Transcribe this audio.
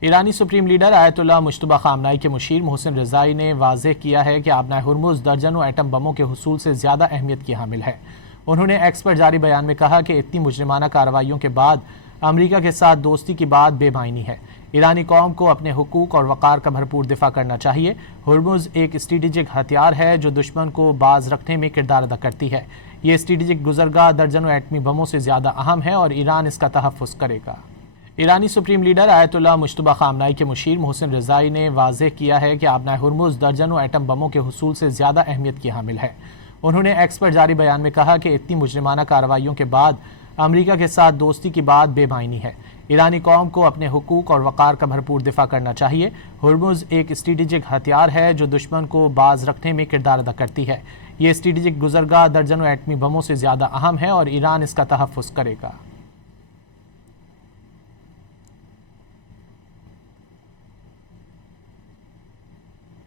ایرانی supreme leader آیت اللہ مجتبی خامنائی کے مشیر محسن رضائی نے واضح کیا ہے کہ آبنائے ہرمز درجنوں ایٹم بموں کے حصول سے زیادہ اہمیت کی حامل ہے۔ انہوں نے ایکس پر جاری بیان میں کہا کہ اتنی مجرمانہ کارروائیوں کے بعد امریکہ کے ساتھ دوستی کی بات بے معنی ہے۔ ایرانی قوم کو اپنے حقوق اور وقار کا بھرپور دفاع کرنا چاہیے۔ ہرمز ایک اسٹریٹجک ہتھیار ہے جو دشمن کو باز رکھنے میں کردار ادا کرتی ہے۔ یہ اسٹریٹجک گزرگاہ درجنوں ایٹمی بموں سے زیادہ اہم ہے اور ایران اس کا تحفظ کرے گا۔ ایرانی سپریم لیڈر آیت اللہ مجتبی خامنائی کے مشیر محسن رضائی نے واضح کیا ہے کہ آبنائے ہرمز درجنوں ایٹم بموں کے حصول سے زیادہ اہمیت کی حامل ہے۔ انہوں نے ایکس پر جاری بیان میں کہا کہ اتنی مجرمانہ کارروائیوں کے بعد امریکہ کے ساتھ دوستی کی بات بے معنی ہے۔ ایرانی قوم کو اپنے حقوق اور وقار کا بھرپور دفاع کرنا چاہیے۔ ہرمز ایک اسٹریٹجک ہتھیار ہے جو دشمن کو باز رکھنے میں کردار ادا کرتی ہے۔ یہ اسٹریٹجک گزرگاہ درجنوں ایٹمی بموں سے زیادہ اہم ہے اور ایران اس کا تحفظ کرے گا۔